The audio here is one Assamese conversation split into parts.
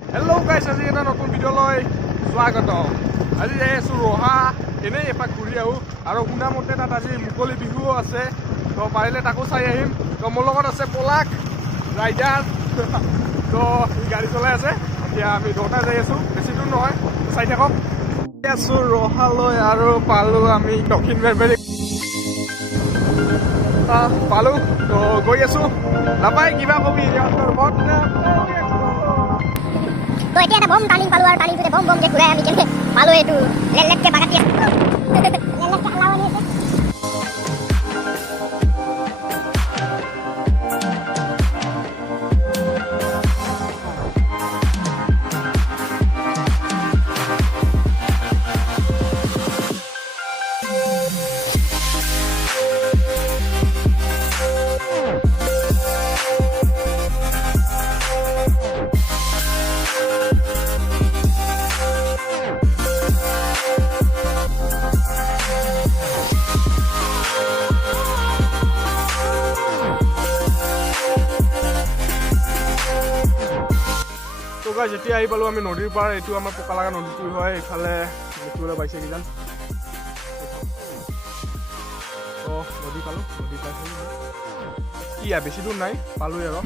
Hello guys, আজি এটা নতুন ভিডিঅ'লৈ স্বাগতম। আজি যাই আছোঁ ৰহা, এনেই এপাক ঘূৰি আহোঁ আৰু শুনামতে তাত আজি মুকলি বিহুও আছে, তো পাৰিলে তাকো চাই আহিম। তো মোৰ লগত আছে পলাশ ৰাইডাৰ, তো সি গাড়ী চলাই আছে। এতিয়া আমি দুটা যাই আছোঁ, বেছি দূৰ নহয়, চাই থাকক। আছোঁ ৰহালৈ আৰু পালোঁ আমি দক্ষিণ বেৰবেৰী পালোঁ, তো গৈ আছোঁ। নাপায় কিবা কবি সিহঁতৰ মত তো এতিয়া এটা বম টাৰ্ণিং পালো আৰু টাৰ্ণিংটোতে বম বম যে ঘূৰাই আমি কেনে পালো এইটো লেলেটকে বাগাতি লেলেটকে আলাওনি আছে। যেতিয়া আহি পালোঁ আমি নদীৰ পাৰ, এইটো আমাৰ পকালাগা নদীটো হয়, এইফালে দেখিবলৈ পাইছে কিজান। তো নদী পালোঁ, নদী পাইছোঁ কি বেছি দূৰ নাই, পালোঁ আৰু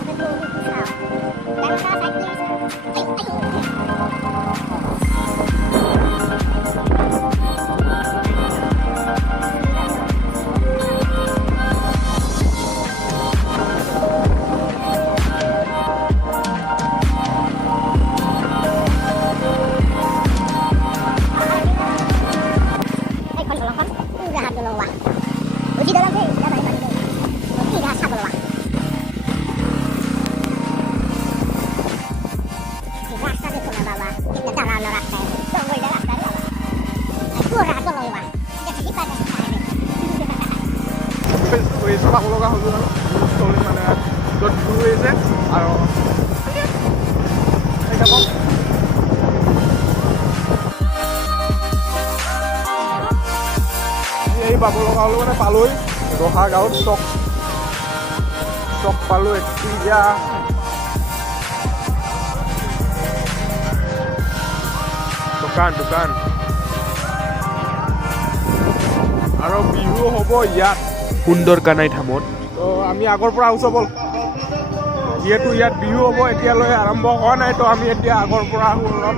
চাব লগা হ'লো আৰু স্থলী মানে য'ত দূৰ হৈছে আৰু এই পাব লগা হ'লো মানে পালোঁ ৰহা গাঁৱত চক পালোঁ এতিয়া দোকান আৰু বিহু হ'ব ইয়াত সুন্দৰ কানাই ধামত। তো আমি আগৰ পৰা আছোঁ বল, যিহেতু ইয়াত বিহু হ'ব এতিয়ালৈ আৰম্ভ হোৱা নাই, তো আমি এতিয়া আগৰ পৰা আহোঁ অলপ।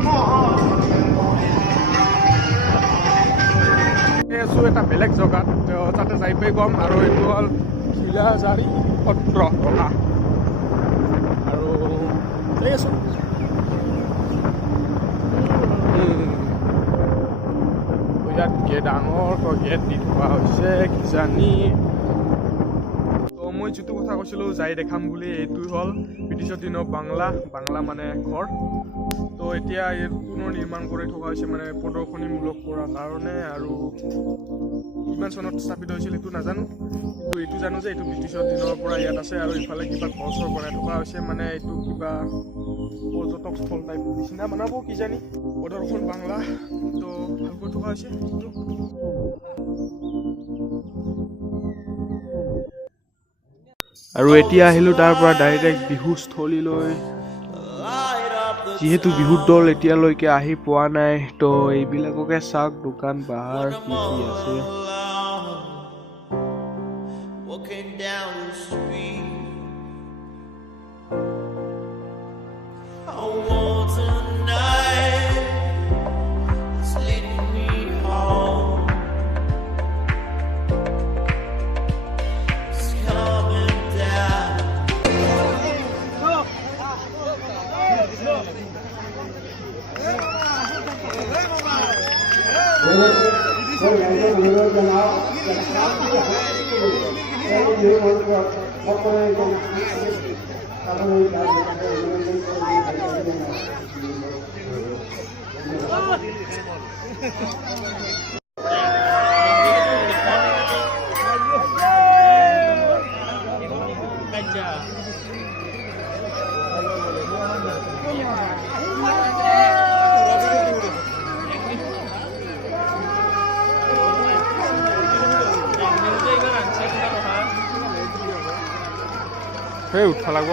আছোঁ এটা বেলেগ জেগাত, তাতে যাই পাই গম। আৰু এইটো হ'ল খিলাজাৰী সত্ৰ ৰহা, আৰু যাই আছোঁ। ইয়াত ডাঙৰ গেট দি থকা হৈছে কিজানি। তো মই যিটো কথা কৈছিলোঁ যাই দেখাম বুলি, এইটোৱে হ'ল ব্ৰিটিছৰ দিনৰ বাংলা মানে ঘৰ। তো এতিয়া পুনৰ নিৰ্মাণ কৰি থকা হৈছে মানে প্ৰদৰ্শনীমূলক কৰাৰ কাৰণে, আৰু কিমান চনত স্থাপিত হৈছিল সেইটো নাজানো, কিন্তু এইটো জানো যে এইটো ব্ৰিটিছৰ দিনৰ পৰা ইয়াত আছে। আৰু ইফালে কিবা ঘৰ চৰ বনাই থকা হৈছে, মানে এইটো কিবা পৰ্যটক স্থল টাইপ নিচিনা বনাব কিজানি, প্ৰদৰ্শন বাংলা। তো ভালকৈ থকা হৈছে এইটো। আৰু এতিয়া আহিলোঁ তাৰ পৰা ডাইৰেক্ট বিহুস্থলীলৈ। যিহেতু বিহুৰ দল এতিয়ালৈকে আহি পোৱা নাই, তো এইবিলাককে চাওক, দোকান বাহাৰ কি আছে। সেই উঠা লাগব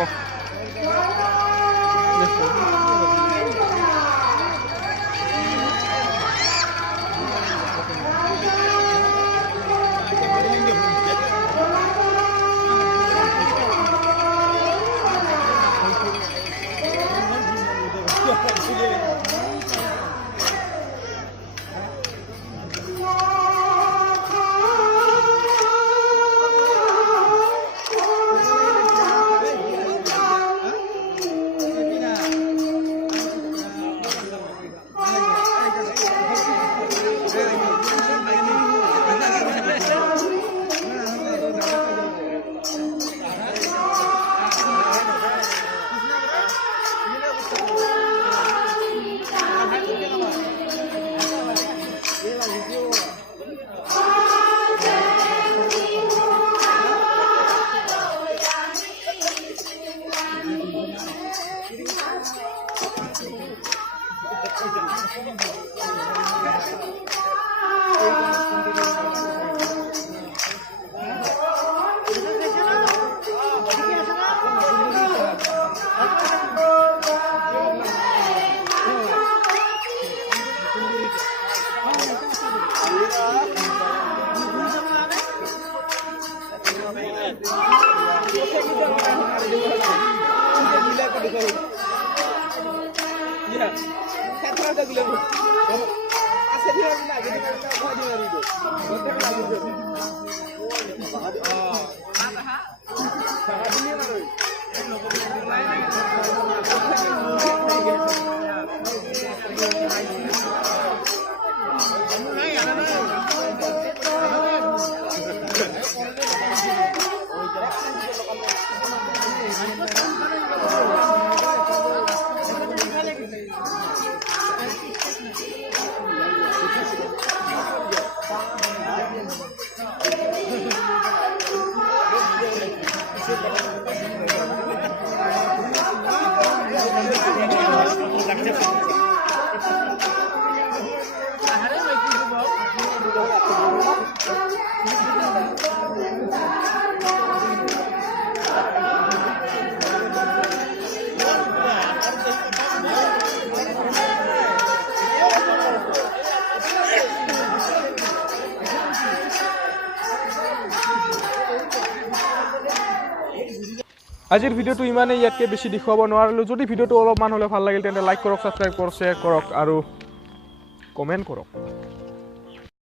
আজিৰ ভিডিঅ'টো ইমানেই, ইয়াতকৈ বেছি দেখুৱাব নোৱাৰিলোঁ। যদি ভিডিঅ'টো অলপমান হ'লে ভাল লাগিল তেন্তে লাইক কৰক, ছাবস্ক্ৰাইব কৰক, শ্বেয়াৰ কৰক আৰু কমেণ্ট কৰক।